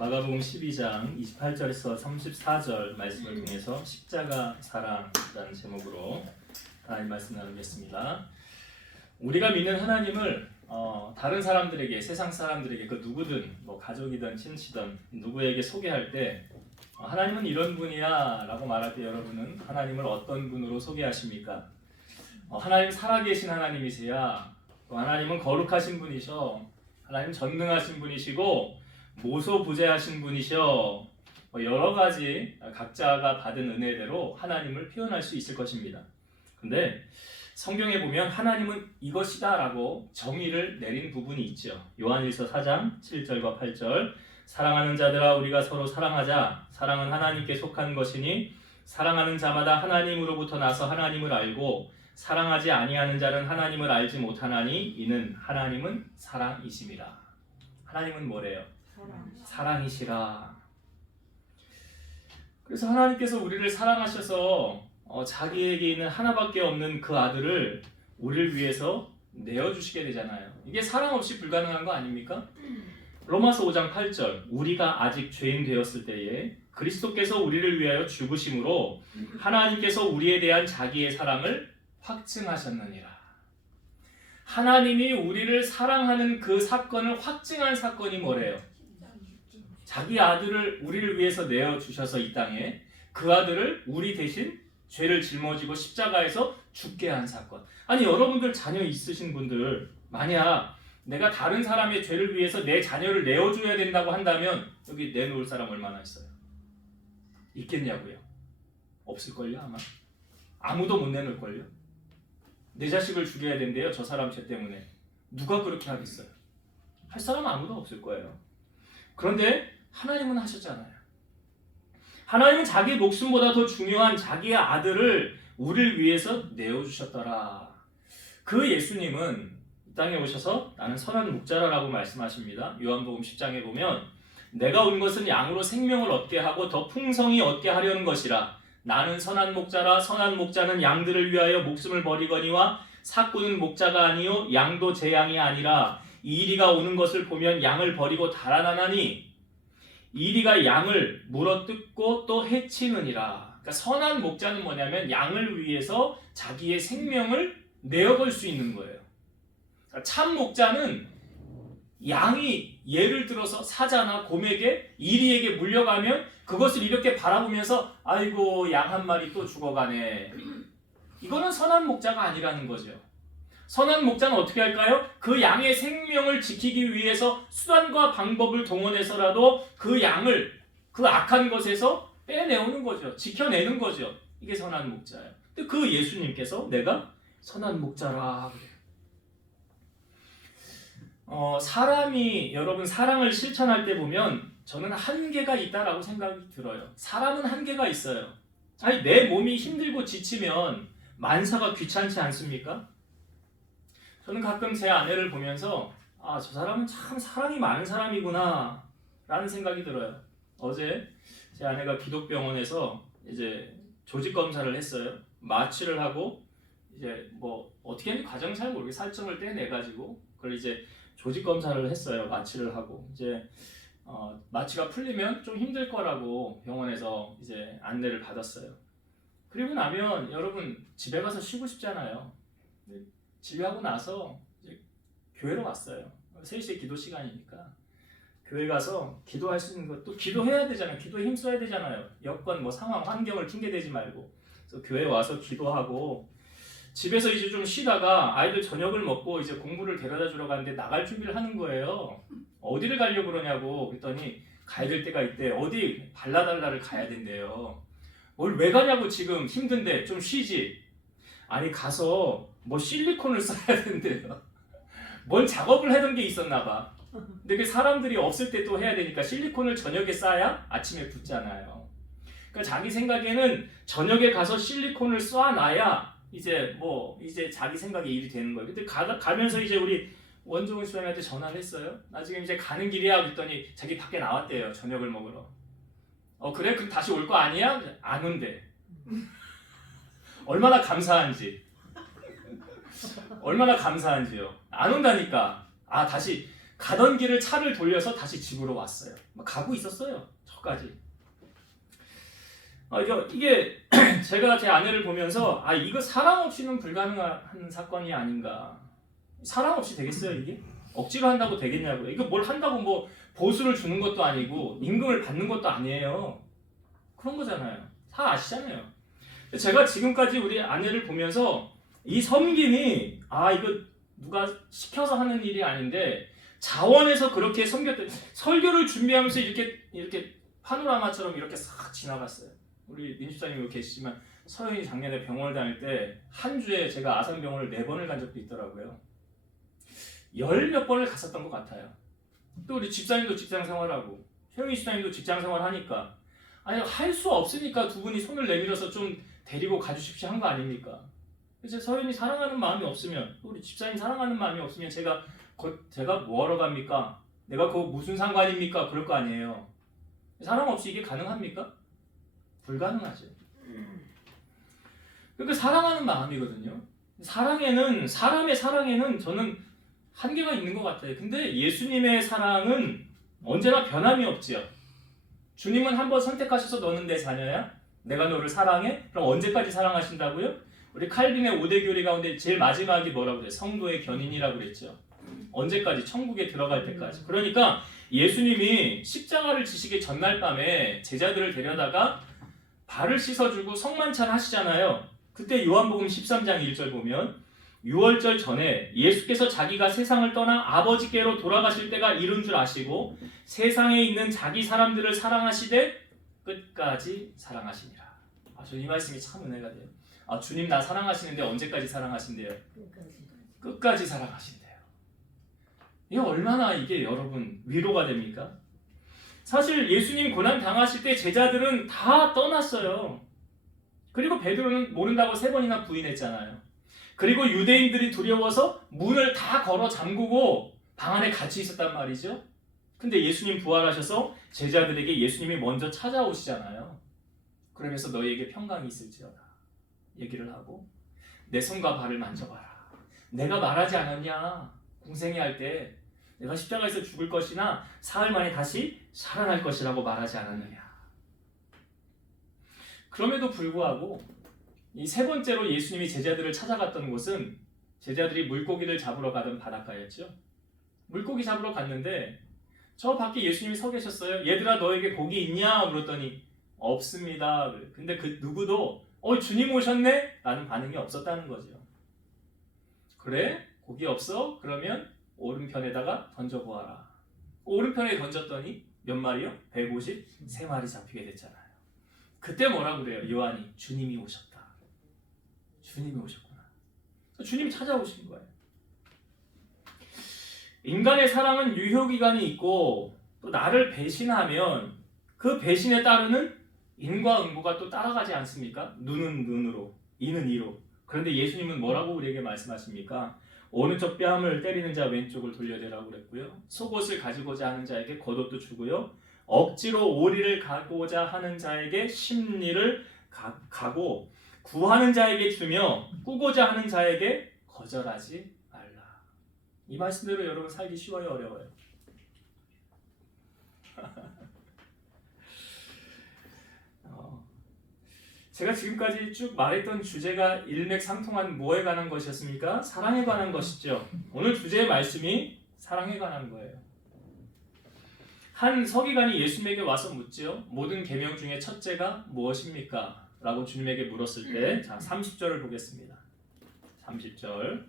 마가복음 12장 28절에서 34절 말씀을 통해서 십자가 사랑이라는 제목으로 하나님 말씀 나누겠습니다. 우리가 믿는 하나님을 다른 사람들에게, 세상 사람들에게, 그 누구든 뭐 가족이든 친치든 누구에게 소개할 때 하나님은 이런 분이야 라고 말할 때 여러분은 하나님을 어떤 분으로 소개하십니까? 하나님 살아계신 하나님이세요. 하나님은 거룩하신 분이셔. 하나님 전능하신 분이시고 모소부재하신 분이셔. 여러 가지 각자가 받은 은혜대로 하나님을 표현할 수 있을 것입니다. 근데 성경에 보면 하나님은 이것이다 라고 정의를 내린 부분이 있죠. 요한일서 4장 7절과 8절 사랑하는 자들아 우리가 서로 사랑하자. 사랑은 하나님께 속한 것이니 사랑하는 자마다 하나님으로부터 나서 하나님을 알고 사랑하지 아니하는 자는 하나님을 알지 못하나니 이는 하나님은 사랑이심이라. 하나님은 뭐래요? 사랑이시라. 그래서 하나님께서 우리를 사랑하셔서 자기에게 있는 하나밖에 없는 그 아들을 우리를 위해서 내어주시게 되잖아요. 이게 사랑 없이 불가능한 거 아닙니까? 로마서 5장 8절 우리가 아직 죄인 되었을 때에 그리스도께서 우리를 위하여 죽으심으로 하나님께서 우리에 대한 자기의 사랑을 확증하셨느니라. 하나님이 우리를 사랑하는 그 사건을 확증한 사건이 뭐래요? 자기 아들을 우리를 위해서 내어주셔서 이 땅에 그 아들을 우리 대신 죄를 짊어지고 십자가에서 죽게 한 사건. 아니 여러분들 자녀 있으신 분들 만약 내가 다른 사람의 죄를 위해서 내 자녀를 내어줘야 된다고 한다면 여기 내놓을 사람 얼마나 있어요? 있겠냐고요? 없을걸요 아마? 아무도 못 내놓을걸요? 내 자식을 죽여야 된대요 저 사람 죄 때문에. 누가 그렇게 하겠어요? 할 사람 아무도 없을 거예요. 그런데 하나님은 하셨잖아요. 하나님은 자기 목숨보다 더 중요한 자기의 아들을 우리를 위해서 내어주셨더라. 그 예수님은 이 땅에 오셔서 나는 선한 목자라라고 말씀하십니다. 요한복음 10장에 보면 내가 온 것은 양으로 생명을 얻게 하고 더 풍성히 얻게 하려는 것이라. 나는 선한 목자라. 선한 목자는 양들을 위하여 목숨을 버리거니와 삭구는 목자가 아니요 양도 제 양이 아니라 이리가 오는 것을 보면 양을 버리고 달아나나니 이리가 양을 물어뜯고 또 해치느니라. 그러니까 선한 목자는 뭐냐면 양을 위해서 자기의 생명을 내어걸 수 있는 거예요. 그러니까 참 목자는 양이 예를 들어서 사자나 곰에게 이리에게 물려가면 그것을 이렇게 바라보면서 아이고 양 한 마리 또 죽어가네. 이거는 선한 목자가 아니라는 거죠. 선한 목자는 어떻게 할까요? 그 양의 생명을 지키기 위해서 수단과 방법을 동원해서라도 그 양을 그 악한 것에서 빼내오는 거죠. 지켜내는 거죠. 이게 선한 목자예요. 근데 그 예수님께서 내가 선한 목자라 그래요. 사람이 여러분 사랑을 실천할 때 보면 저는 한계가 있다라고 생각이 들어요. 사람은 한계가 있어요. 아니 내 몸이 힘들고 지치면 만사가 귀찮지 않습니까? 저는 가끔 제 아내를 보면서 저 사람은 참 사랑이 많은 사람이구나 라는 생각이 들어요. 어제 제 아내가 기독병원에서 이제 조직 검사를 했어요. 마취를 하고 이제 뭐 어떻게 하는지 과정은 잘 모르겠어요. 살점을 떼내가지고 그걸 이제 조직 검사를 했어요. 마취를 하고 이제 마취가 풀리면 좀 힘들 거라고 병원에서 이제 안내를 받았어요. 그리고 나면 여러분 집에 가서 쉬고 싶잖아요. 집에 하고 나서 이제 교회로 왔어요. 3시에 기도 시간이니까 교회 가서 기도할 수 있는 것도 기도해야 되잖아요. 기도에 힘써야 되잖아요. 여건 뭐 상황 환경을 핑계대지 말고. 그래서 교회 와서 기도하고 집에서 이제 좀 쉬다가 아이들 저녁을 먹고 이제 공부를 데려다 주러 가는데 나갈 준비를 하는 거예요. 어디를 가려고 그러냐고 그랬더니 가야 될 데가 있대. 어디 발라달라를 가야 된대요. 뭘 왜 가냐고 지금 힘든데 좀 쉬지. 아니 가서 뭐 실리콘을 써야 된대요. 뭔 작업을 하던 게 있었나 봐. 근데 그 사람들이 없을 때 또 해야 되니까 실리콘을 저녁에 싸야 아침에 붙잖아요. 그러니까 자기 생각에는 저녁에 가서 실리콘을 쏴놔야 이제 자기 생각에 일이 되는 거예요. 근데 가면서 이제 우리 원종훈 수장님한테 전화를 했어요. 나 지금 이제 가는 길이야 그랬더니 자기 밖에 나왔대요. 저녁을 먹으러. 그래? 그럼 다시 올 거 아니야? 안 온대. 얼마나 감사한지. 얼마나 감사한지요. 안 온다니까. 다시 가던 길을 차를 돌려서 다시 집으로 왔어요. 막 가고 있었어요. 저까지. 이게 제가 제 아내를 보면서 이거 사랑 없이는 불가능한 사건이 아닌가. 사랑 없이 되겠어요 이게? 억지로 한다고 되겠냐고요. 이거 뭘 한다고 뭐 보수를 주는 것도 아니고 임금을 받는 것도 아니에요. 그런 거잖아요. 다 아시잖아요. 제가 지금까지 우리 아내를 보면서 이 섬김이 이거 누가 시켜서 하는 일이 아닌데 자원해서 그렇게 섬겼던 설교를 준비하면서 이렇게 파노라마처럼 이렇게 싹 지나갔어요. 우리 민주사님이 계시지만 서연이 작년에 병원을 다닐 때 한 주에 제가 아산병원을 4번을 간 적도 있더라고요. 10몇 번을 갔었던 것 같아요. 또 우리 집사님도 직장 생활하고 효영이 집사님도 직장 생활하니까 할 수 없으니까 두 분이 손을 내밀어서 좀 데리고 가주십시오 한 거 아닙니까? 그래서 서연이 사랑하는 마음이 없으면 또 우리 집사님 사랑하는 마음이 없으면 제가 뭐하러 갑니까? 내가 그거 무슨 상관입니까? 그럴 거 아니에요. 사랑 없이 이게 가능합니까? 불가능하죠. 그러니까 사랑하는 마음이거든요. 사랑에는 사람의 사랑에는 저는 한계가 있는 것 같아요. 근데 예수님의 사랑은 언제나 변함이 없지요. 주님은 한번 선택하셔서 너는 내 자녀야? 내가 너를 사랑해? 그럼 언제까지 사랑하신다고요? 우리 칼빈의 5대 교리 가운데 제일 마지막이 뭐라고 그래요? 성도의 견인이라고 그랬죠. 언제까지? 천국에 들어갈 때까지. 그러니까 예수님이 십자가를 지시기 전날 밤에 제자들을 데려다가 발을 씻어주고 성만찬 하시잖아요. 그때 요한복음 13장 1절 보면 6월절 전에 예수께서 자기가 세상을 떠나 아버지께로 돌아가실 때가 이른 줄 아시고 세상에 있는 자기 사람들을 사랑하시되 끝까지 사랑하시니라. 저는 이 말씀이 참 은혜가 돼요. 주님 나 사랑하시는데 언제까지 사랑하신대요? 끝까지 사랑하신대요. 이게 얼마나 이게 여러분 위로가 됩니까? 사실 예수님 고난 당하실 때 제자들은 다 떠났어요. 그리고 베드로는 모른다고 3번이나 부인했잖아요. 그리고 유대인들이 두려워서 문을 다 걸어 잠그고 방 안에 갇혀 있었단 말이죠. 근데 예수님 부활하셔서 제자들에게 예수님이 먼저 찾아오시잖아요. 그러면서 너희에게 평강이 있을지어다 얘기를 하고 내 손과 발을 만져봐라. 내가 말하지 않았냐? 공생애 할 때 내가 십자가에서 죽을 것이나 사흘 만에 다시 살아날 것이라고 말하지 않았느냐. 그럼에도 불구하고 이 3번째로 예수님이 제자들을 찾아갔던 곳은 제자들이 물고기를 잡으러 가던 바닷가였죠. 물고기 잡으러 갔는데 저 밖에 예수님이 서 계셨어요. 얘들아 너에게 고기 있냐? 물었더니 없습니다. 근데 그 누구도 주님 오셨네? 라는 반응이 없었다는 거죠. 그래? 고기 없어? 그러면 오른편에다가 던져보아라. 오른편에 던졌더니 몇 마리요? 153마리 잡히게 됐잖아요. 그때 뭐라고 그래요? 요한이 주님이 오셨다. 주님이 오셨구나. 주님이 찾아오신 거예요. 인간의 사랑은 유효기간이 있고 또 나를 배신하면 그 배신에 따르는 인과응보가 또 따라가지 않습니까? 눈은 눈으로, 이는 이로. 그런데 예수님은 뭐라고 우리에게 말씀하십니까? 오른쪽 뺨을 때리는 자 왼쪽을 돌려대라고 그랬고요. 속옷을 가지고자 하는 자에게 겉옷도 주고요. 억지로 오리를 가고자 하는 자에게 심리를 가고 구하는 자에게 주며 꾸고자 하는 자에게 거절하지 말라. 이 말씀대로 여러분 살기 쉬워요, 어려워요? 제가 지금까지 쭉 말했던 주제가 일맥상통한 뭐에 관한 것이었습니까? 사랑에 관한 것이죠. 오늘 주제의 말씀이 사랑에 관한 거예요. 한 서기관이 예수님에게 와서 묻지요. 모든 계명 중에 첫째가 무엇입니까? 라고 주님에게 물었을 때 30절을 보겠습니다. 30절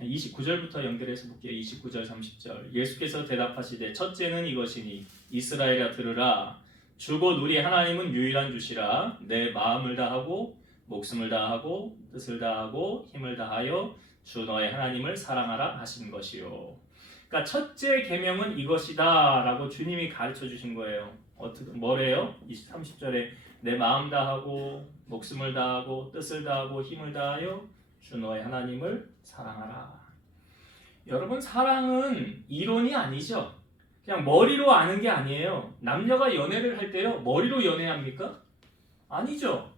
29절부터 연결해서 볼게요. 29절 30절 예수께서 대답하시되 첫째는 이것이니 이스라엘아 들으라. 주곧 우리 하나님은 유일한 주시라. 내 마음을 다하고 목숨을 다하고 뜻을 다하고 힘을 다하여 주 너의 하나님을 사랑하라 하신 것이요. 그러니까 첫째 계명은 이것이다 라고 주님이 가르쳐 주신 거예요. 뭐래요? 30절에 내 마음 다하고 목숨을 다하고 뜻을 다하고 힘을 다하여 주 너의 하나님을 사랑하라. 여러분 사랑은 이론이 아니죠. 그냥 머리로 아는 게 아니에요. 남녀가 연애를 할 때요. 머리로 연애합니까? 아니죠.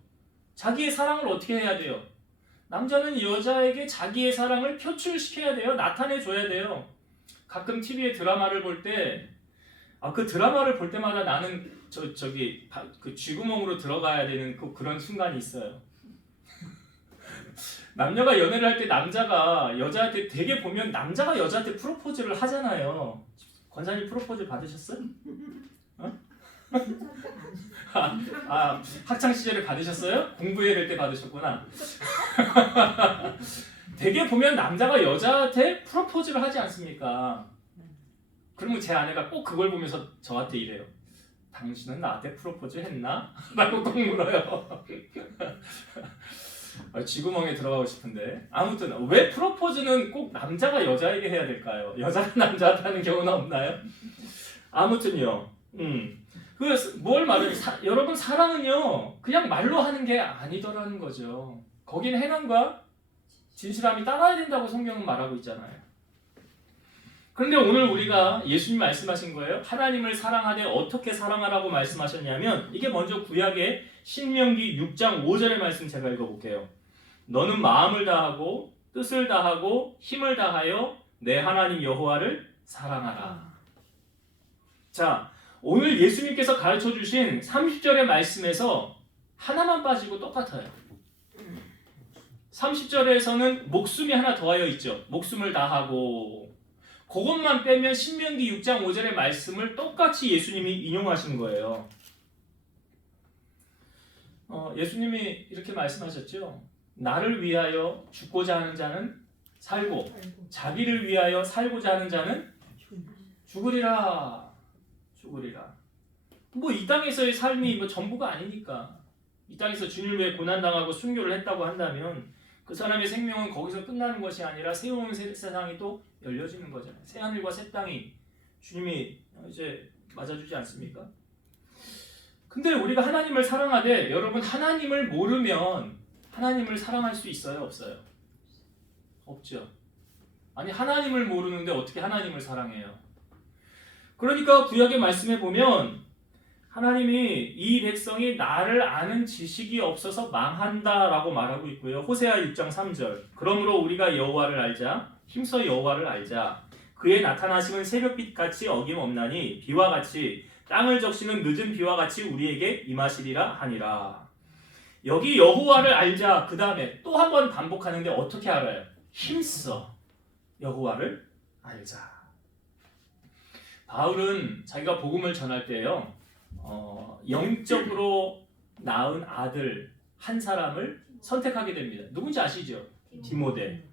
자기의 사랑을 어떻게 해야 돼요? 남자는 여자에게 자기의 사랑을 표출시켜야 돼요. 나타내줘야 돼요. 가끔 TV에 드라마를 볼 때 그 드라마를 볼 때마다 나는 그 쥐구멍으로 들어가야 되는 그런 순간이 있어요. 남녀가 연애를 할 때 남자가 여자한테 되게 보면 남자가 여자한테 프로포즈를 하잖아요. 권사님 프로포즈 받으셨어요? 어? 학창 시절에 받으셨어요? 공부해야 될 때 받으셨구나. 되게 보면 남자가 여자한테 프로포즈를 하지 않습니까? 그러면 제 아내가 꼭 그걸 보면서 저한테 이래요. 당신은 나한테 프로포즈 했나? 라고 꼭 물어요. 쥐구멍에 들어가고 싶은데. 아무튼 왜 프로포즈는 꼭 남자가 여자에게 해야 될까요? 여자가 남자한테 하는 경우는 없나요? 아무튼요. 뭘 말해요? 여러분 사랑은요 그냥 말로 하는 게 아니더라는 거죠. 거긴 행함과 진실함이 따라야 된다고 성경은 말하고 있잖아요. 그런데 오늘 우리가 예수님 말씀하신 거예요. 하나님을 사랑하되 어떻게 사랑하라고 말씀하셨냐면 이게 먼저 구약의 신명기 6장 5절의 말씀 제가 읽어볼게요. 너는 마음을 다하고 뜻을 다하고 힘을 다하여 내 하나님 여호와를 사랑하라. 자, 오늘 예수님께서 가르쳐 주신 30절의 말씀에서 하나만 빠지고 똑같아요. 30절에서는 목숨이 하나 더하여 있죠. 목숨을 다하고. 그것만 빼면 신명기 6장 5절의 말씀을 똑같이 예수님이 인용하신 거예요. 예수님이 이렇게 말씀하셨죠. 나를 위하여 죽고자 하는 자는 살고 자기를 위하여 살고자 하는 자는 죽으리라. 뭐 이 땅에서의 삶이 전부가 아니니까. 이 땅에서 주님을 위해 고난당하고 순교를 했다고 한다면 그 사람의 생명은 거기서 끝나는 것이 아니라 새로운 세상이 또 열려지는 거잖아요. 새 하늘과 새 땅이 주님이 이제 맞아주지 않습니까? 근데 우리가 하나님을 사랑하되 여러분 하나님을 모르면 하나님을 사랑할 수 있어요? 없어요? 없죠. 아니 하나님을 모르는데 어떻게 하나님을 사랑해요? 그러니까 구약의 말씀에 보면 하나님이 이 백성이 나를 아는 지식이 없어서 망한다라고 말하고 있고요. 호세아 6장 3절. 그러므로 우리가 여호와를 알자. 힘써 여호와를 알자. 그의 나타나심은 새벽빛같이 어김없나니 비와 같이 땅을 적시는 늦은 비와 같이 우리에게 임하시리라 하니라. 여기 여호와를 알자. 그 다음에 또 한 번 반복하는데 어떻게 알아요? 힘써 여호와를 알자. 바울은 자기가 복음을 전할 때요. 영적으로 낳은 아들 한 사람을 선택하게 됩니다. 누군지 아시죠? 디모데.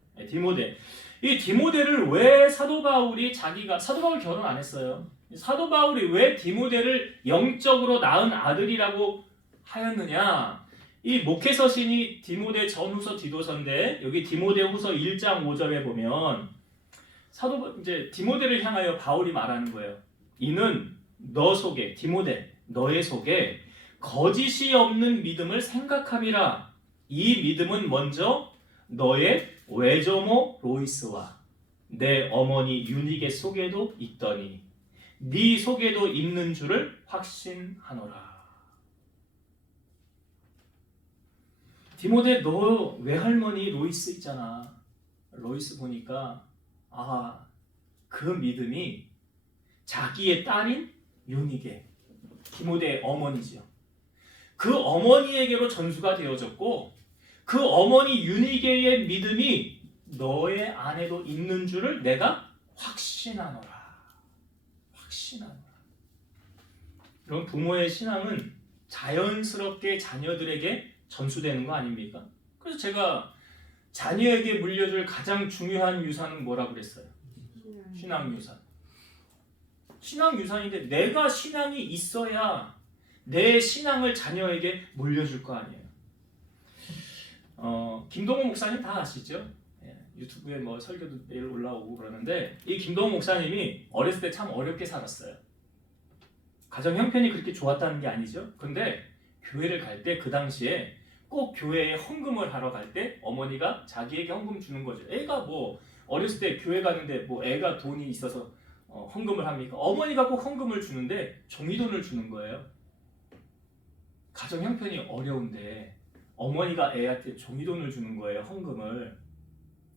이 디모데를 왜 사도 바울이 사도 바울 결혼 안 했어요. 사도 바울이 왜 디모데를 영적으로 낳은 아들이라고 하였느냐? 이 목회서신이 디모데 전후서 디도서인데 여기 디모데후서 1장 5절에 보면 이제 디모데를 향하여 바울이 말하는 거예요. 이는 너 속에 디모데 너의 속에 거짓이 없는 믿음을 생각함이라. 이 믿음은 먼저 너의 외조모 로이스와 내 어머니 유니게 속에도 있더니 네 속에도 있는 줄을 확신하노라. 디모데 너 외할머니 로이스 있잖아. 로이스 보니까 그 믿음이 자기의 딸인 유니게 디모데의 어머니죠. 그 어머니에게로 전수가 되어졌고 그 어머니 유니게의 믿음이 너의 안에도 있는 줄을 내가 확신하노라. 그럼 부모의 신앙은 자연스럽게 자녀들에게 전수되는 거 아닙니까? 그래서 제가 자녀에게 물려줄 가장 중요한 유산은 뭐라고 그랬어요? 신앙 유산. 신앙 유산인데 내가 신앙이 있어야 내 신앙을 자녀에게 물려줄 거 아니에요. 김동호 목사님 다 아시죠? 유튜브에 뭐 설교도 매일 올라오고 그러는데 이 김동호 목사님이 어렸을 때 참 어렵게 살았어요. 가정 형편이 그렇게 좋았다는 게 아니죠. 근데 교회를 갈 때 그 당시에 꼭 교회에 헌금을 하러 갈 때 어머니가 자기에게 헌금 주는 거죠. 애가 뭐 어렸을 때 교회 가는데 뭐 애가 돈이 있어서 헌금을 합니까? 어머니가 꼭 헌금을 주는데 종이돈을 주는 거예요. 가정 형편이 어려운데 어머니가 애한테 종이돈을 주는 거예요. 헌금을.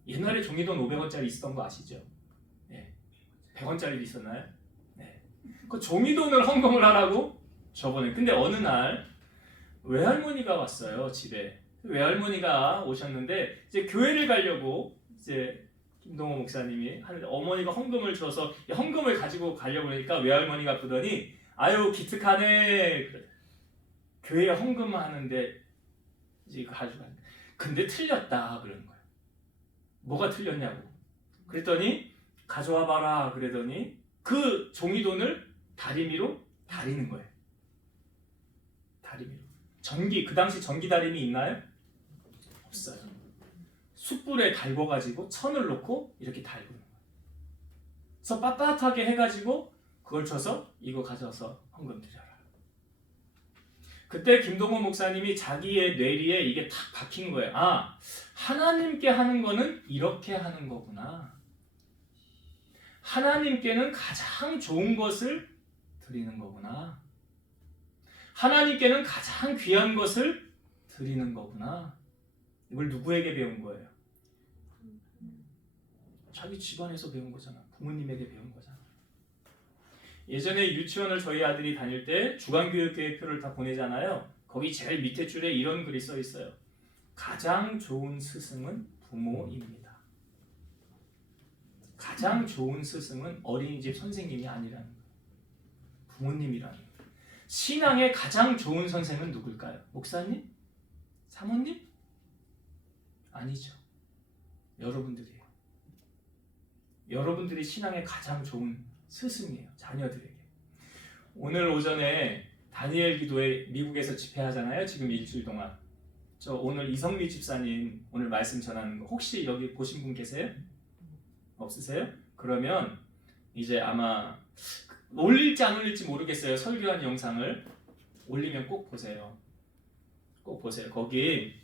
옛날에 종이돈 500원짜리 있었던 거 아시죠? 네. 100원짜리 있었나요? 네. 그 종이돈을 헌금을 하라고 저번에. 근데 어느 날 외할머니가 왔어요, 집에. 외할머니가 오셨는데 이제 교회를 가려고 이제 김동호 목사님이 하는데 어머니가 헌금을 줘서 헌금을 가지고 가려고 하니까 외할머니가 보더니 아유 기특하네. 교회에 헌금하는데 이제 이거 가지고 가는데 근데 틀렸다 그러는 거예요. 뭐가 틀렸냐고. 그랬더니 가져와 봐라 그러더니 그 종이돈을 다리미로 다리는 거예요. 다리미로. 전기, 그 당시 전기 다림이 있나요? 없어요. 숯불에 달궈가지고 천을 놓고 이렇게 달구는 거예요. 그래서 빳빳하게 해가지고 그걸 쳐서 이거 가져와서 헌금 드려라. 그때 김동호 목사님이 자기의 뇌리에 이게 탁 박힌 거예요. 아, 하나님께 하는 거는 이렇게 하는 거구나. 하나님께는 가장 좋은 것을 드리는 거구나. 하나님께는 가장 귀한 것을 드리는 거구나. 이걸 누구에게 배운 거예요? 자기 집안에서 배운 거잖아. 부모님에게 배운 거잖아. 예전에 유치원을 저희 아들이 다닐 때 주간교육계획표를 다 보내잖아요. 거기 제일 밑에 줄에 이런 글이 써 있어요. 가장 좋은 스승은 부모입니다. 가장 좋은 스승은 어린이집 선생님이 아니라는 거예요. 부모님이라는 거예요. 신앙의 가장 좋은 선생은 누굴까요? 목사님? 사모님? 아니죠. 여러분들이에요. 여러분들이 신앙의 가장 좋은 스승이에요. 자녀들에게. 오늘 오전에 다니엘 기도회 미국에서 집회하잖아요. 지금 일주일 동안. 저 오늘 이성미 집사님 오늘 말씀 전하는 거 혹시 여기 보신 분 계세요? 없으세요? 그러면 이제 아마 올릴지 안 올릴지 모르겠어요. 설교한 영상을 올리면 꼭 보세요. 꼭 보세요. 거기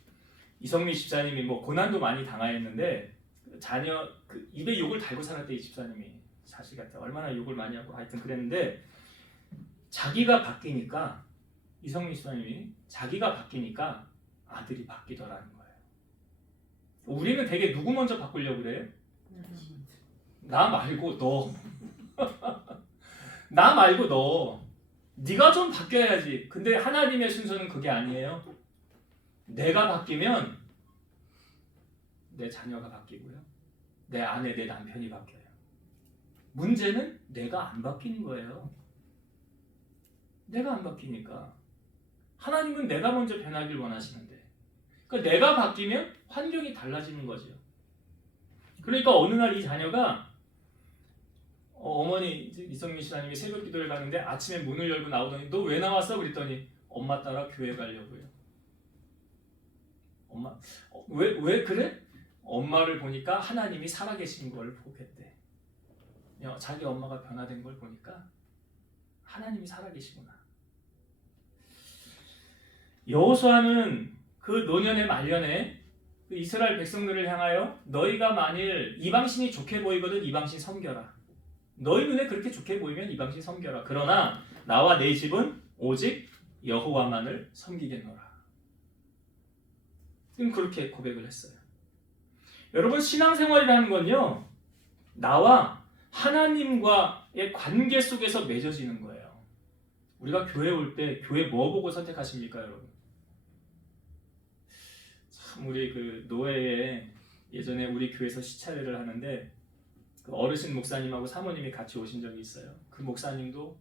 이성미 집사님이 뭐 고난도 많이 당하였는데 자녀 그 입에 욕을 달고 살았대. 이 집사님이 자식 같아. 얼마나 욕을 많이 하고 하여튼 그랬는데 자기가 바뀌니까 이성미 집사님이 자기가 바뀌니까 아들이 바뀌더라는 거예요. 우리는 되게 누구 먼저 바꾸려고 그래요? 나 말고 너. 나 말고 너. 네가 좀 바뀌어야지. 근데 하나님의 순서는 그게 아니에요. 내가 바뀌면 내 자녀가 바뀌고요. 내 아내, 내 남편이 바뀌어요. 문제는 내가 안 바뀌는 거예요. 내가 안 바뀌니까. 하나님은 내가 먼저 변하길 원하시는데. 그러니까 내가 바뀌면 환경이 달라지는 거죠. 그러니까 어느 날 이 자녀가 어머니 이성민 시사님이 새벽 기도를 가는데 아침에 문을 열고 나오더니 너 왜 나왔어? 그랬더니 엄마 따라 교회 가려고요. 엄마 왜 그래? 엄마를 보니까 하나님이 살아계신 걸 보겠대. 자기 엄마가 변화된 걸 보니까 하나님이 살아계시구나. 여호수아는 그 노년의 말년에 그 이스라엘 백성들을 향하여 너희가 만일 이방신이 좋게 보이거든 이방신 섬겨라. 너희 눈에 그렇게 좋게 보이면 이방신 섬겨라. 그러나 나와 내 집은 오직 여호와만을 섬기겠노라. 지금 그렇게 고백을 했어요. 여러분 신앙생활이라는 건요. 나와 하나님과의 관계 속에서 맺어지는 거예요. 우리가 교회 올 때 교회 뭐 보고 선택하십니까 여러분? 참 우리 그 노회에 예전에 우리 교회에서 시차례를 하는데 그 어르신 목사님하고 사모님이 같이 오신 적이 있어요. 그 목사님도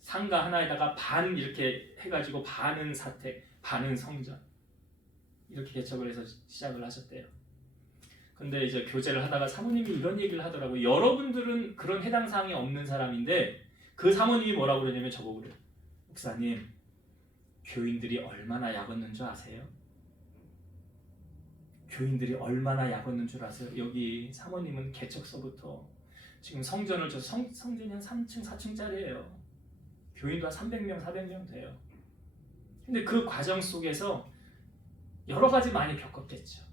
상가 하나에다가 반 이렇게 해가지고 반은 사택, 반은 성전 이렇게 개척을 해서 시작을 하셨대요. 근데 이제 교제를 하다가 사모님이 이런 얘기를 하더라고요. 여러분들은 그런 해당 사항이 없는 사람인데 그 사모님이 뭐라고 그러냐면 저보고 그래요. 목사님, 교인들이 얼마나 약 얻는 줄 아세요? 교인들이 얼마나 약 얻는 줄 아세요? 여기 사모님은 개척서부터 지금 성전을 저 성전이 한 3층, 4층짜리예요. 교인도 한 300명, 400명 돼요. 근데 그 과정 속에서 여러 가지 많이 겪었겠죠.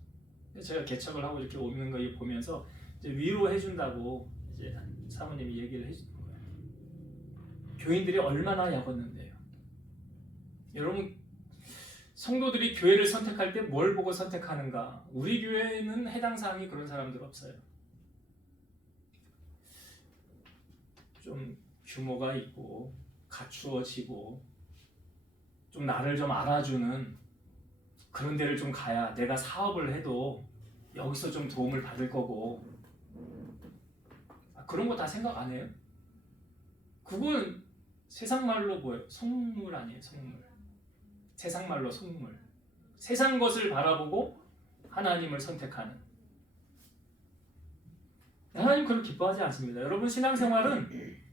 제가 개척을 하고 이렇게 오는 거 보면서 이제 위로해준다고 이제 사모님이 얘기를 해주는 거예요. 교인들이 얼마나 약 얻는데요. 여러분 성도들이 교회를 선택할 때 뭘 보고 선택하는가? 우리 교회는 해당 사항이 그런 사람들 없어요. 좀 규모가 있고 갖추어지고 좀 나를 좀 알아주는 그런 데를 좀 가야 내가 사업을 해도 여기서 좀 도움을 받을 거고. 그런 거 다 생각 안 해요? 그건 세상 말로 뭐예요? 속물 아니에요? 속물. 세상 말로 속물. 세상 것을 바라보고 하나님을 선택하는. 하나님 그걸 기뻐하지 않습니다. 여러분, 신앙생활은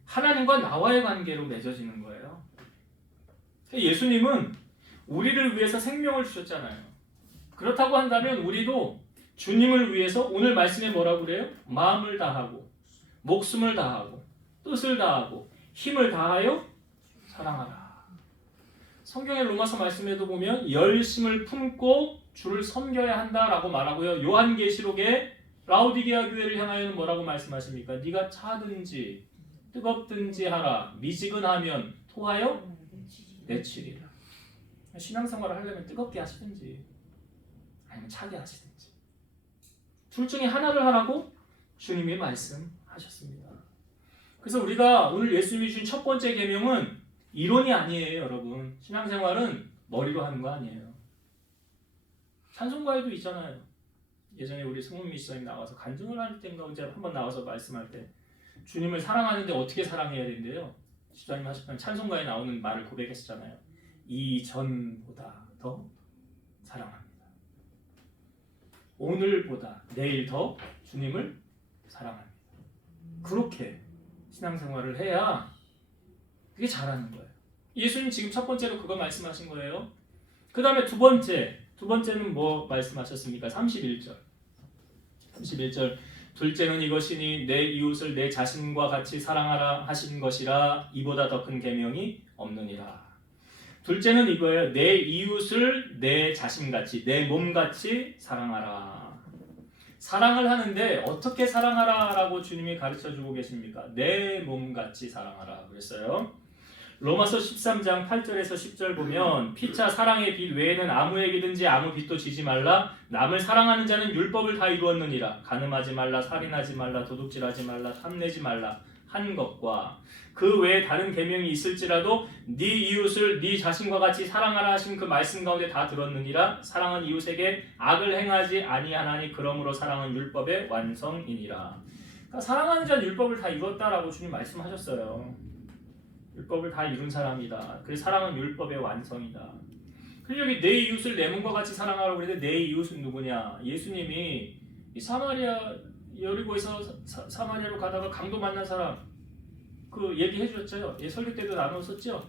하나님과 나와의 관계로 맺어지는 거예요. 예수님은 우리를 위해서 생명을 주셨잖아요. 그렇다고 한다면 우리도 주님을 위해서 오늘 말씀에 뭐라고 그래요? 마음을 다하고 목숨을 다하고 뜻을 다하고 힘을 다하여 사랑하라. 성경의 로마서 말씀에도 보면 열심을 품고 주를 섬겨야 한다라고 말하고요. 요한계시록에 라오디게아 교회를 향하여는 뭐라고 말씀하십니까? 네가 차든지 뜨겁든지 하라. 미지근하면 토하여 내치리라. 신앙생활을 하려면 뜨겁게 하시든지 아니면 차게 하시든지 둘 중에 하나를 하라고 주님이 말씀하셨습니다. 그래서 우리가 오늘 예수님이 주신 첫 번째 계명은 이론이 아니에요, 여러분. 신앙생활은 머리로 하는 거 아니에요. 찬송가에도 있잖아요. 예전에 우리 승훈 미션이 나와서 간증을 할 때인가 언제 한번 나와서 말씀할 때 주님을 사랑하는데 어떻게 사랑해야 된대요. 집사님 하셨던 찬송가에 나오는 말을 고백했었잖아요. 이전보다 더 사랑합니다. 오늘보다 내일 더 주님을 사랑합니다. 그렇게 신앙생활을 해야 그게 잘하는 거예요. 예수님 지금 첫 번째로 그거 말씀하신 거예요. 그 다음에 두 번째는 뭐 말씀하셨습니까? 31절. 둘째는 이것이니 내 이웃을 내 자신과 같이 사랑하라 하신 것이라 이보다 더 큰 계명이 없느니라. 둘째는 이거예요. 내 이웃을 내 자신같이 내 몸같이 사랑하라. 사랑을 하는데 어떻게 사랑하라라고 주님이 가르쳐주고 계십니까? 내 몸같이 사랑하라 그랬어요. 로마서 13장 8절에서 10절 보면 피차 사랑의 빛 외에는 아무에게든지 아무 빛도 지지 말라. 남을 사랑하는 자는 율법을 다 이루었느니라. 간음하지 말라, 살인하지 말라, 도둑질하지 말라, 탐내지 말라 한 것과 그 외에 다른 계명이 있을지라도 네 이웃을 네 자신과 같이 사랑하라 하신 그 말씀 가운데 다 들었느니라. 사랑은 이웃에게 악을 행하지 아니하나니 그러므로 사랑은 율법의 완성이니라. 그러니까 사랑하는 자는 율법을 다 이뤘다라고 주님 말씀하셨어요. 율법을 다 이룬 사람이다. 그래서 사랑은 율법의 완성이다. 그리고 여기 내 이웃을 내 몸과 같이 사랑하라고 그랬는데 내 이웃은 누구냐? 예수님이 이 사마리아 여리고에서 사마리아로 가다가 강도 만난 사람 그 얘기해 주셨죠. 예, 설교 때도 나눴었죠.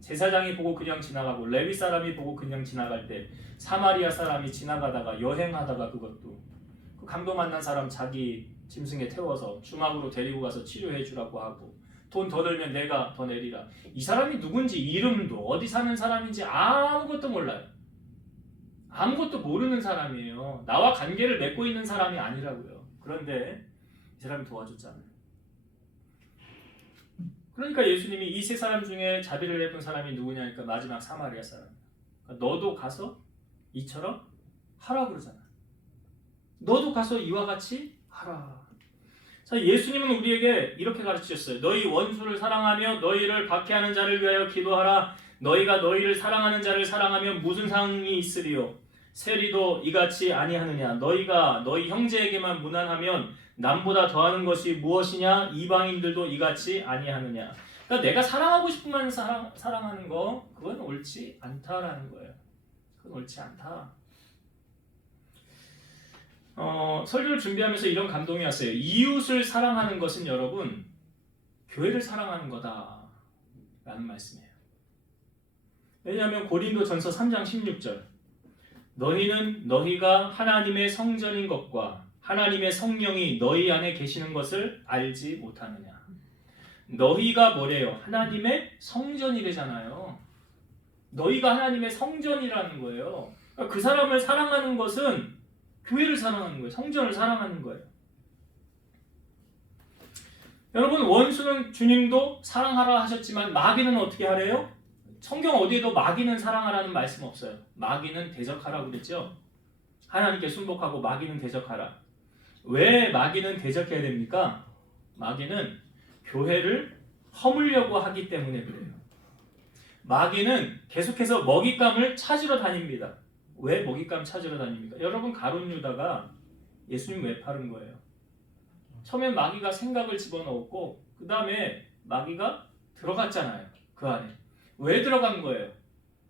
제사장이 보고 그냥 지나가고 레위 사람이 보고 그냥 지나갈 때 사마리아 사람이 지나가다가 여행하다가 그것도 그 강도 만난 사람 자기 짐승에 태워서 주막으로 데리고 가서 치료해 주라고 하고 돈 더 들면 내가 더 내리라. 이 사람이 누군지 이름도 어디 사는 사람인지 아무것도 몰라요. 아무것도 모르는 사람이에요. 나와 관계를 맺고 있는 사람이 아니라고요. 그런데 이 사람이 도와줬잖아요. 그러니까 예수님이 이 세 사람 중에 자비를 베푼 사람이 누구냐니까 마지막 사마리아 사람. 그러니까 너도 가서 이처럼 하라 그러잖아. 너도 가서 이와 같이 하라. 자, 예수님은 우리에게 이렇게 가르치셨어요. 너희 원수를 사랑하며 너희를 박해하는 자를 위하여 기도하라. 너희가 너희를 사랑하는 자를 사랑하면 무슨 상이 있으리요? 세리도 이같이 아니하느냐? 너희가 너희 형제에게만 무난하면 남보다 더하는 것이 무엇이냐? 이방인들도 이같이 아니하느냐? 그러니까 내가 사랑하고 싶으면 사랑하는 거 그건 옳지 않다라는 거예요. 그건 옳지 않다. 설교를 준비하면서 이런 감동이 왔어요. 이웃을 사랑하는 것은 여러분 교회를 사랑하는 거다라는 말씀이에요. 왜냐하면 고린도전서 3장 16절 너희는 너희가 하나님의 성전인 것과 하나님의 성령이 너희 안에 계시는 것을 알지 못하느냐. 너희가 뭐래요? 하나님의 성전이래잖아요. 너희가 하나님의 성전이라는 거예요. 그러니까 그 사람을 사랑하는 것은 교회를 사랑하는 거예요. 성전을 사랑하는 거예요. 여러분 원수는 주님도 사랑하라 하셨지만 마귀는 어떻게 하래요? 성경 어디에도 마귀는 사랑하라는 말씀 없어요. 마귀는 대적하라고 그랬죠. 하나님께 순복하고 마귀는 대적하라. 왜 마귀는 대적해야 됩니까? 마귀는 교회를 허물려고 하기 때문에 그래요. 마귀는 계속해서 먹잇감을 찾으러 다닙니다. 왜 먹잇감 찾으러 다닙니까? 여러분, 가룟 유다가 예수님 왜 팔은 거예요? 처음엔 마귀가 생각을 집어넣었고 그 다음에 마귀가 들어갔잖아요. 그 안에. 왜 들어간 거예요?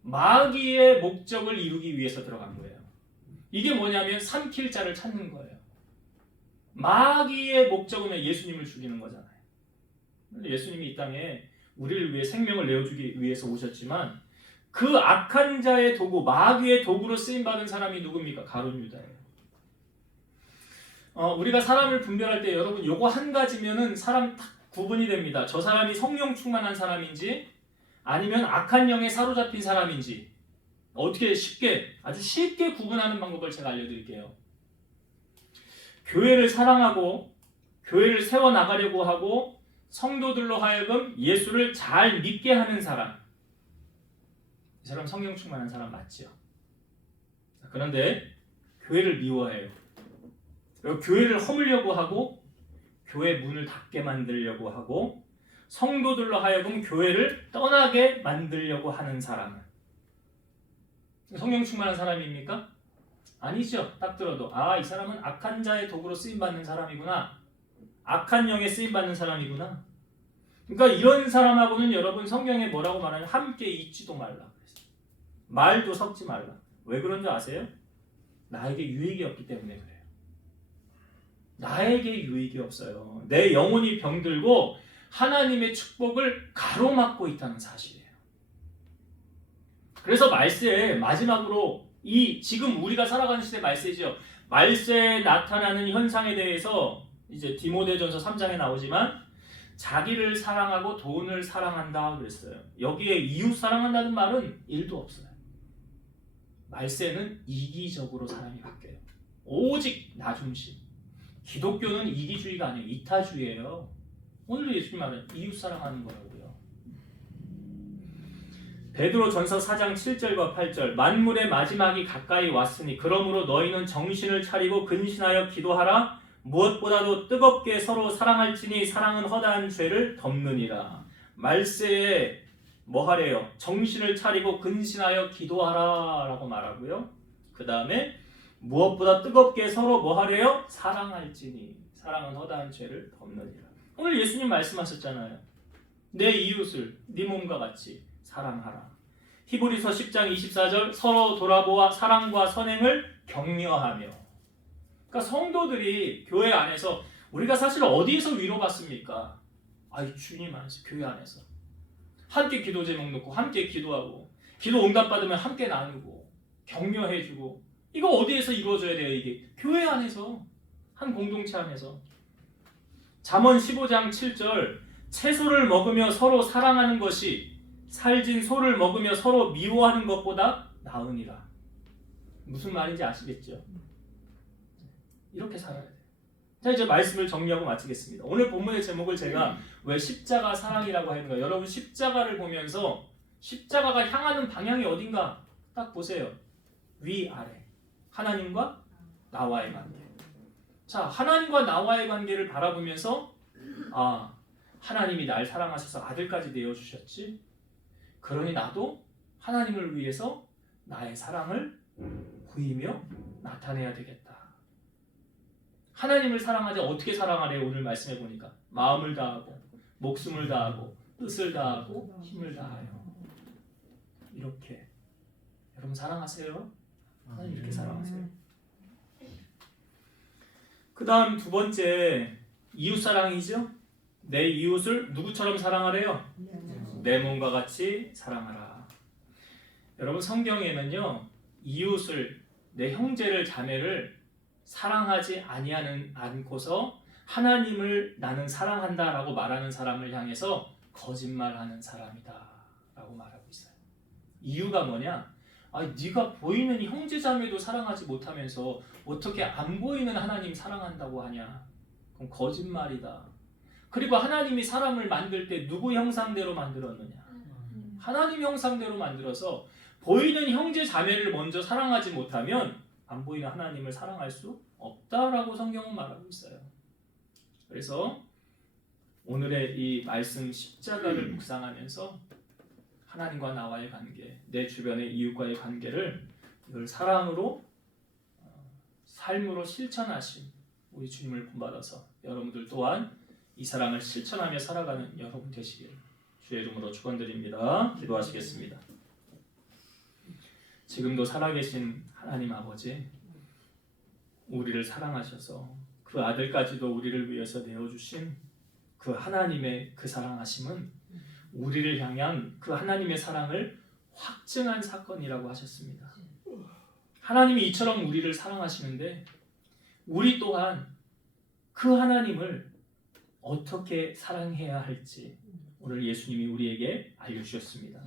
마귀의 목적을 이루기 위해서 들어간 거예요. 이게 뭐냐면 삼킬 자를 찾는 거예요. 마귀의 목적은 예수님을 죽이는 거잖아요. 예수님이 이 땅에 우리를 위해 생명을 내어주기 위해서 오셨지만 그 악한 자의 도구, 마귀의 도구로 쓰임받은 사람이 누굽니까? 가룟 유다예요. 우리가 사람을 분별할 때 여러분 요거 한 가지면은 사람 딱 구분이 됩니다. 저 사람이 성령 충만한 사람인지 아니면 악한 영에 사로잡힌 사람인지 어떻게 아주 쉽게 구분하는 방법을 제가 알려드릴게요. 교회를 사랑하고 교회를 세워나가려고 하고 성도들로 하여금 예수를 잘 믿게 하는 사람, 이 사람 성령 충만한 사람 맞죠? 그런데 교회를 미워해요. 그리고 교회를 허물려고 하고 교회 문을 닫게 만들려고 하고 성도들로 하여금 교회를 떠나게 만들려고 하는 사람은 성령 충만한 사람입니까? 아니죠. 딱 들어도 이 사람은 악한 자의 도구로 쓰임받는 사람이구나. 악한 영에 쓰임받는 사람이구나. 그러니까 이런 사람하고는 여러분 성경에 뭐라고 말하냐면 함께 있지도 말라. 말도 섞지 말라. 왜 그런 줄 아세요? 나에게 유익이 없기 때문에 그래요. 나에게 유익이 없어요. 내 영혼이 병들고 하나님의 축복을 가로막고 있다는 사실이에요. 그래서 말세에 마지막으로 지금 우리가 살아가는 시대 말세죠. 말세에 나타나는 현상에 대해서 이제 디모데전서 3장에 나오지만 자기를 사랑하고 돈을 사랑한다 그랬어요. 여기에 이웃 사랑한다는 말은 1도 없어요. 말세는 이기적으로 사람이 바뀌어요. 오직 나 중심. 기독교는 이기주의가 아니에요. 이타주의예요. 오늘 예수님 말은 이웃 사랑하는 거라고요. 베드로전서 4장 7절과 8절 만물의 마지막이 가까이 왔으니 그러므로 너희는 정신을 차리고 근신하여 기도하라. 무엇보다도 뜨겁게 서로 사랑할지니 사랑은 허다한 죄를 덮느니라. 말세에 뭐 하래요? 정신을 차리고 근신하여 기도하라 라고 말하고요. 그 다음에 무엇보다 뜨겁게 서로 뭐 하래요? 사랑할지니 사랑은 허다한 죄를 덮느니라. 오늘 예수님 말씀하셨잖아요. 내 이웃을 네 몸과 같이 사랑하라. 히브리서 10장 24절 서로 돌아보아 사랑과 선행을 격려하며. 그러니까 성도들이 교회 안에서 우리가 사실 어디에서 위로받습니까? 주님 안에서, 교회 안에서 함께 기도 제목 놓고 함께 기도하고 기도 응답받으면 함께 나누고 격려해주고 이거 어디에서 이루어져야 돼요? 이게 교회 안에서, 한 공동체 안에서. 잠언 15장 7절 채소를 먹으며 서로 사랑하는 것이 살진 소를 먹으며 서로 미워하는 것보다 나으니라. 무슨 말인지 아시겠죠? 이렇게 살아야 돼요. 자, 이제 말씀을 정리하고 마치겠습니다. 오늘 본문의 제목을 제가 왜 십자가 사랑이라고 하는가? 여러분 십자가를 보면서 십자가가 향하는 방향이 어딘가 딱 보세요. 위아래. 하나님과 나와의 관계. 자, 하나님과 나와의 관계를 바라보면서 하나님이 날 사랑하셔서 아들까지 내어주셨지. 그러니 나도 하나님을 위해서 나의 사랑을 보이며 나타내야 되겠다. 하나님을 사랑하자. 어떻게 사랑하래요? 오늘 말씀해 보니까 마음을 다하고 목숨을 다하고 뜻을 다하고 힘을 다하여. 이렇게. 여러분 사랑하세요? 하나님 이렇게 사랑하세요. 그 다음 두 번째 이웃사랑이죠. 내 이웃을 누구처럼 사랑하래요? 내 몸과 같이 사랑하라. 여러분 성경에는요 이웃을, 내 형제를 자매를 사랑하지 않고서 하나님을 나는 사랑한다 라고 말하는 사람을 향해서 거짓말하는 사람이다 라고 말하고 있어요. 이유가 뭐냐? 네가 보이는 형제 자매도 사랑하지 못하면서 어떻게 안 보이는 하나님 사랑한다고 하냐? 그럼 거짓말이다. 그리고 하나님이 사람을 만들 때 누구 형상대로 만들었느냐? 하나님 형상대로 만들어서 보이는 형제 자매를 먼저 사랑하지 못하면 안 보이는 하나님을 사랑할 수 없다라고 성경은 말하고 있어요. 그래서 오늘의 이 말씀 십자가를 묵상하면서 하나님과 나와의 관계, 내 주변의 이웃과의 관계를 늘 사랑으로 삶으로 실천하신 우리 주님을 본받아서 여러분들 또한 이 사랑을 실천하며 살아가는 여러분 되시길 주의 이름으로 축원드립니다. 기도하시겠습니다. 지금도 살아계신 하나님 아버지, 우리를 사랑하셔서 그 아들까지도 우리를 위해서 내어주신 그 하나님의 그 사랑하심은 우리를 향한 그 하나님의 사랑을 확증한 사건이라고 하셨습니다. 하나님이 이처럼 우리를 사랑하시는데 우리 또한 그 하나님을 어떻게 사랑해야 할지 오늘 예수님이 우리에게 알려주셨습니다.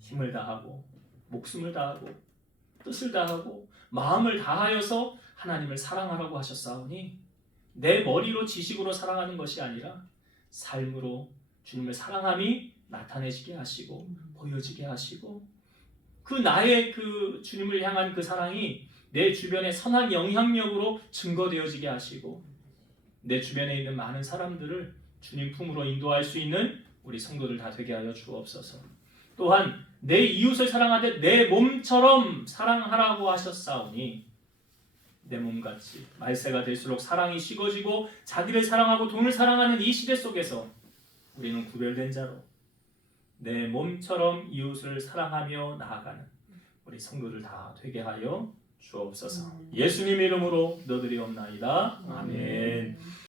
힘을 다하고 목숨을 다하고 뜻을 다하고 마음을 다하여서 하나님을 사랑하라고 하셨사오니 내 머리로 지식으로 사랑하는 것이 아니라 삶으로 주님을 사랑함이 나타내지게 하시고 보여지게 하시고 그 나의 그 주님을 향한 그 사랑이 내 주변의 선한 영향력으로 증거되어지게 하시고 내 주변에 있는 많은 사람들을 주님 품으로 인도할 수 있는 우리 성도들 다 되게 하여 주옵소서. 또한 내 이웃을 사랑하되 내 몸처럼 사랑하라고 하셨사오니 내 몸같이 말세가 될수록 사랑이 식어지고 자기를 사랑하고 돈을 사랑하는 이 시대 속에서 우리는 구별된 자로 내 몸처럼 이웃을 사랑하며 나아가는 우리 성도들 다 되게 하여 주옵소서. 예수님 이름으로 너드리옵나이다. 아멘.